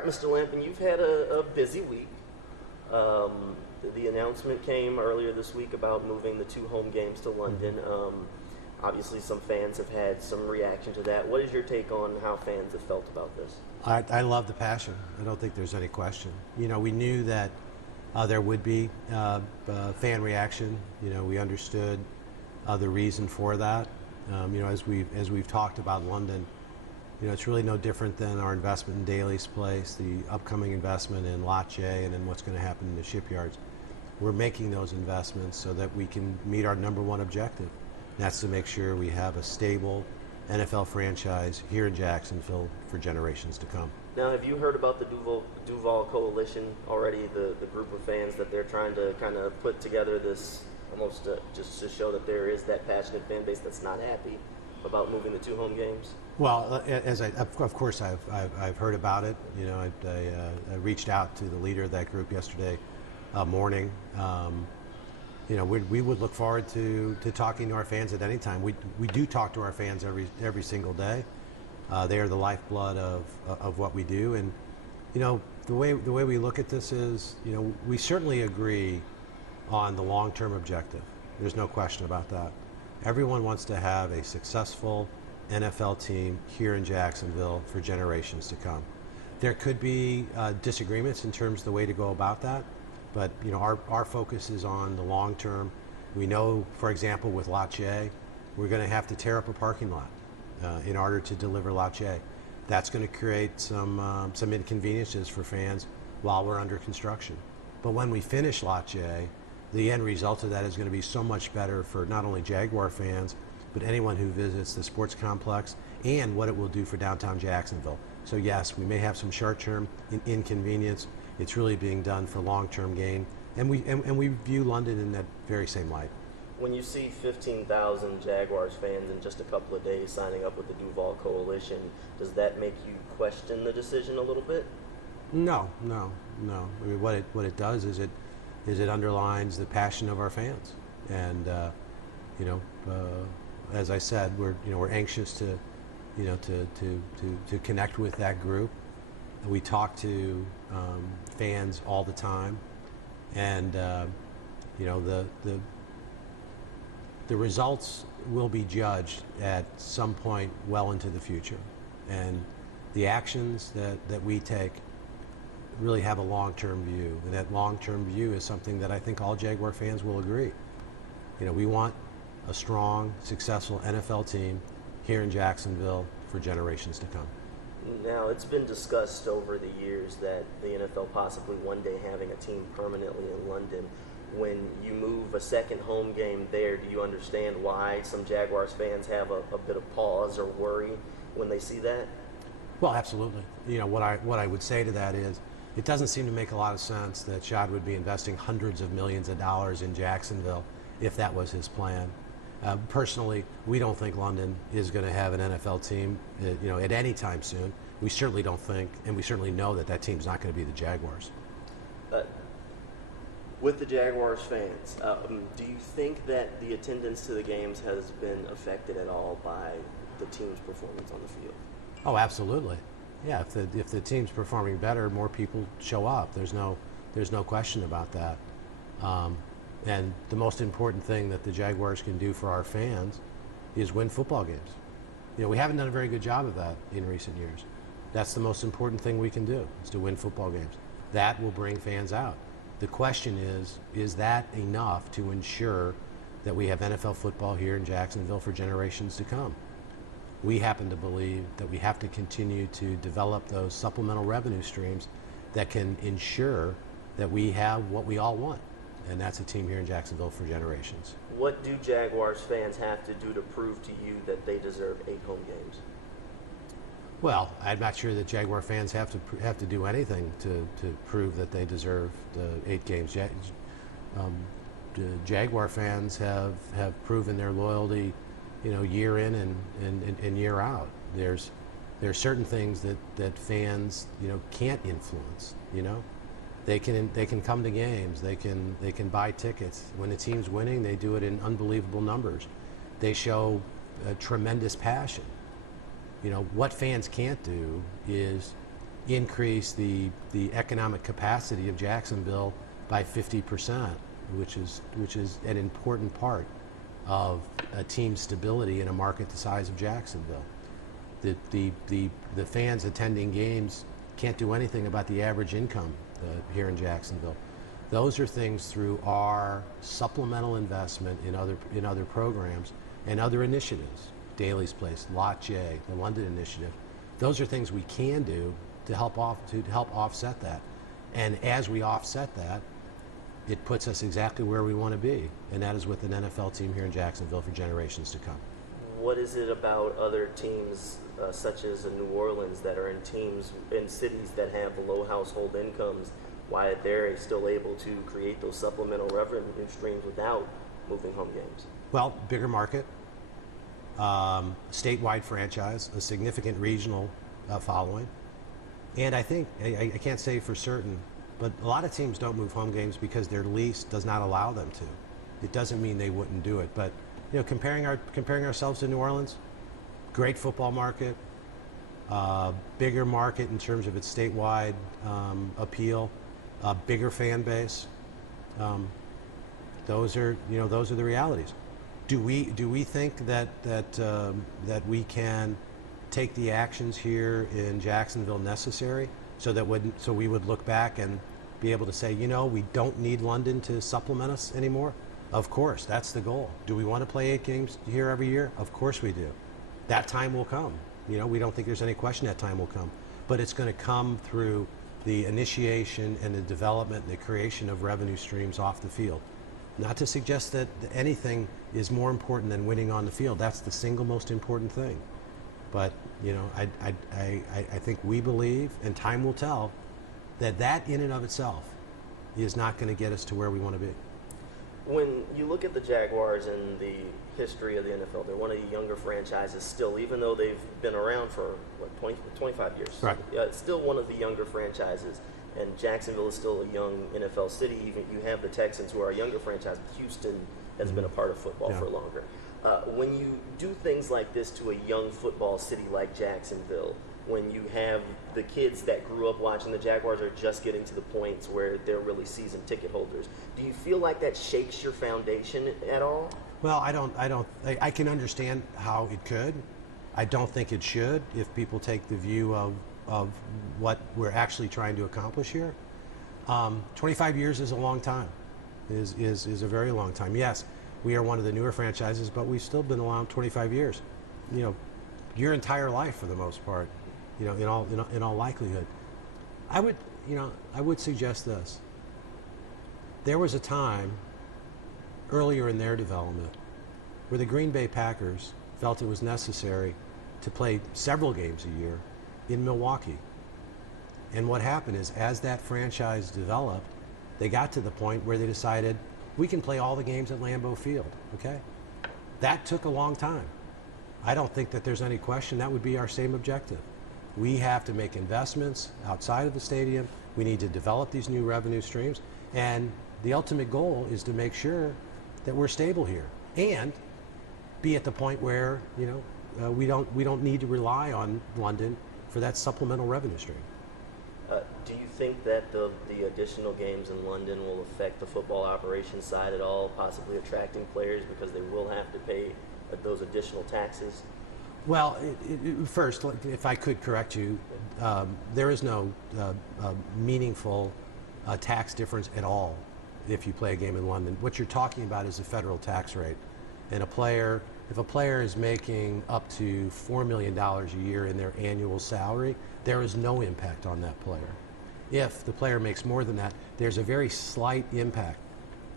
right, Mr. Lampin, you've had a busy week. The announcement came earlier this week about moving the 2 home games to London. Obviously, some fans have had some reaction to that. What is your take on how fans have felt about this? I love the passion. I don't think there's any question. You know, we knew that there would be fan reaction. You know, we understood the reason for that. You know, as we've talked about London, you know, it's really no different than our investment in Daly's Place, the upcoming investment in Lot J, and then what's going to happen in the shipyards. We're making those investments so that we can meet our #1 objective. And that's to make sure we have a stable NFL franchise here in Jacksonville for generations to come. Now, have you heard about the Duval Coalition already, the group of fans that they're trying to kind of put together this almost just to show that there is that passionate fan base that's not happy about moving the 2 home games? Well, of course I've heard about it. You know, I reached out to the leader of that group yesterday morning. You know, we would look forward to talking to our fans at any time. We do talk to our fans every single day. They are the lifeblood of what we do, and you know, the way we look at this is, you know, we certainly agree on the long-term objective. There's no question about that. Everyone wants to have a successful NFL team here in Jacksonville for generations to come. There could be disagreements in terms of the way to go about that, but you know, our focus is on the long term. We know, for example, with Lot J, we're going to have to tear up a parking lot in order to deliver Lot J. That's going to create some inconveniences for fans while we're under construction. But when we finish Lot J, the end result of that is going to be so much better for not only Jaguar fans, but anyone who visits the sports complex, and what it will do for downtown Jacksonville. So yes, we may have some short-term inconvenience. It's really being done for long-term gain, and we view London in that very same light. When you see 15,000 Jaguars fans in just a couple of days signing up with the Duval Coalition, does that make you question the decision a little bit? No. I mean, what it does is it underlines the passion of our fans, and you know, as I said, we're anxious to connect with that group. We talk to fans all the time, and you know, the results will be judged at some point well into the future, and the actions that we take really have a long-term view, and that long-term view is something that I think all Jaguar fans will agree. You know, we want a strong, successful NFL team here in Jacksonville for generations to come. Now, it's been discussed over the years that the NFL possibly one day having a team permanently in London. When you move a second home game there, do you understand why some Jaguars fans have a bit of pause or worry when they see that? Well, absolutely. You know, what I would say to that is, it doesn't seem to make a lot of sense that Shad would be investing hundreds of millions of dollars in Jacksonville if that was his plan. Personally, we don't think London is going to have an NFL team, you know, at any time soon. We certainly don't think, and we certainly know that team's not going to be the Jaguars. With the Jaguars fans, do you think that the attendance to the games has been affected at all by the team's performance on the field? Oh, absolutely. Yeah, if the team's performing better, more people show up. There's no question about that. And the most important thing that the Jaguars can do for our fans is win football games. You know, we haven't done a very good job of that in recent years. That's the most important thing we can do, is to win football games. That will bring fans out. The question is that enough to ensure that we have NFL football here in Jacksonville for generations to come? We happen to believe that we have to continue to develop those supplemental revenue streams that can ensure that we have what we all want, and that's a team here in Jacksonville for generations. What do Jaguars fans have to do to prove to you that they deserve 8 home games? Well, I'm not sure that Jaguar fans have to do anything to prove that they deserve the 8 games. The Jaguar fans have proven their loyalty, you know, year in and year out. There's certain things that fans, you know, can't influence. You know, they can come to games, they can buy tickets. When the team's winning, they do it in unbelievable numbers. They show a tremendous passion. You know, what fans can't do is increase the economic capacity of Jacksonville by 50%, which is an important part of a team's stability in a market the size of Jacksonville. The fans attending games can't do anything about the average income here in Jacksonville. Those are things through our supplemental investment in other programs and other initiatives. Daly's Place, Lot J, the London Initiative. Those are things we can do to help offset that. And as we offset that, it puts us exactly where we want to be, and that is with an NFL team here in Jacksonville for generations to come. What is it about other teams, such as in New Orleans, that are in cities that have low household incomes, why they're still able to create those supplemental revenue streams without moving home games? Well, bigger market, statewide franchise, a significant regional following, and I think, I can't say for certain, but a lot of teams don't move home games because their lease does not allow them to. It doesn't mean they wouldn't do it, but comparing ourselves to New Orleans, great football market, bigger market in terms of its statewide appeal, bigger fan base. Those are the realities. Do we think that we can take the actions here in Jacksonville necessary so we would look back and be able to say, we don't need London to supplement us anymore? Of course, that's the goal. Do we want to play 8 games here every year? Of course we do. That time will come. We don't think there's any question that time will come. But it's going to come through the initiation and the development and the creation of revenue streams off the field. Not to suggest that anything is more important than winning on the field. That's the single most important thing. But, I think we believe, and time will tell, that in and of itself is not going to get us to where we want to be. When you look at the Jaguars and the history of the NFL, they're one of the younger franchises still, even though they've been around for, 25 years. Right. It's still one of the younger franchises, and Jacksonville is still a young NFL city. Even you have the Texans, who are a younger franchise, but Houston has been a part of football for longer. When you do things like this to a young football city like Jacksonville, when you have the kids that grew up watching the Jaguars are just getting to the points where they're really season ticket holders, do you feel like that shakes your foundation at all? Well, I can understand how it could. I don't think it should if people take the view of what we're actually trying to accomplish here. 25 years is a long time, is a very long time. Yes, we are one of the newer franchises, but we've still been around 25 years. Your entire life for the most part, in all likelihood. I would suggest this. There was a time earlier in their development where the Green Bay Packers felt it was necessary to play several games a year in Milwaukee. And what happened is, as that franchise developed, they got to the point where they decided, we can play all the games at Lambeau Field, okay? That took a long time. I don't think that there's any question that would be our same objective. We have to make investments outside of the stadium. We need to develop these new revenue streams. And the ultimate goal is to make sure that we're stable here and be at the point where, we don't need to rely on London for that supplemental revenue stream. Do you think that the additional games in London will affect the football operations side at all, possibly attracting players because they will have to pay those additional taxes? Well, first, if I could correct you, there is no meaningful tax difference at all if you play a game in London. What you're talking about is the federal tax rate. And if a player is making up to $4 million a year in their annual salary, there is no impact on that player. If the player makes more than that, there's a very slight impact.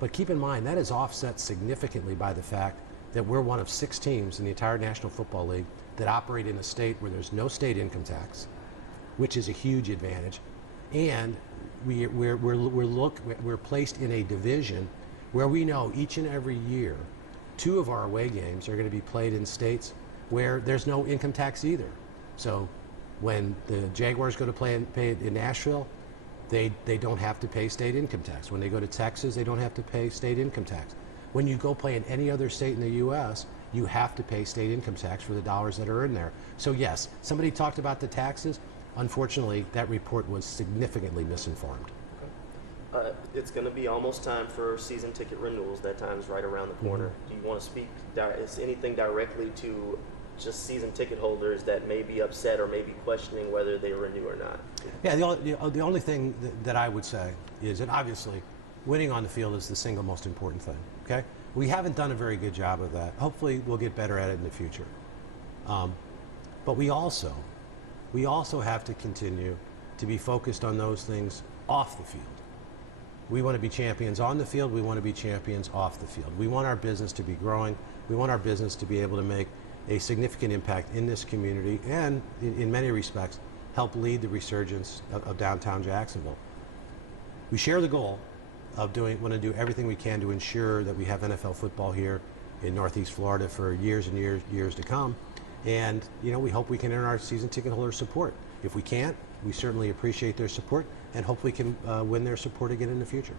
But keep in mind, that is offset significantly by the fact that we're one of 6 teams in the entire National Football League that operate in a state where there's no state income tax, which is a huge advantage. And we're placed in a division where we know each and every year 2 of our away games are going to be played in states where there's no income tax either. So when the Jaguars go to play in Nashville, they don't have to pay state income tax. When they go to Texas, they don't have to pay state income tax. When you go play in any other state in the U.S., you have to pay state income tax for the dollars that are in there. So yes, somebody talked about the taxes. Unfortunately, that report was significantly misinformed. It's going to be almost time for season ticket renewals. That time's right around the corner. Do you want to speak? Is anything directly to just season ticket holders that may be upset or may be questioning whether they renew or not? Yeah, the only thing that I would say is that obviously winning on the field is the single most important thing. Okay, we haven't done a very good job of that. Hopefully, we'll get better at it in the future. But we also have to continue to be focused on those things off the field. We want to be champions on the field. We want to be champions off the field. We want our business to be growing. We want our business to be able to make a significant impact in this community and, in many respects, help lead the resurgence of downtown Jacksonville. We share the goal of want to do everything we can to ensure that we have NFL football here in Northeast Florida for years and years to come. And, we hope we can earn our season ticket holder support. If we can't, we certainly appreciate their support and hope we can win their support again in the future.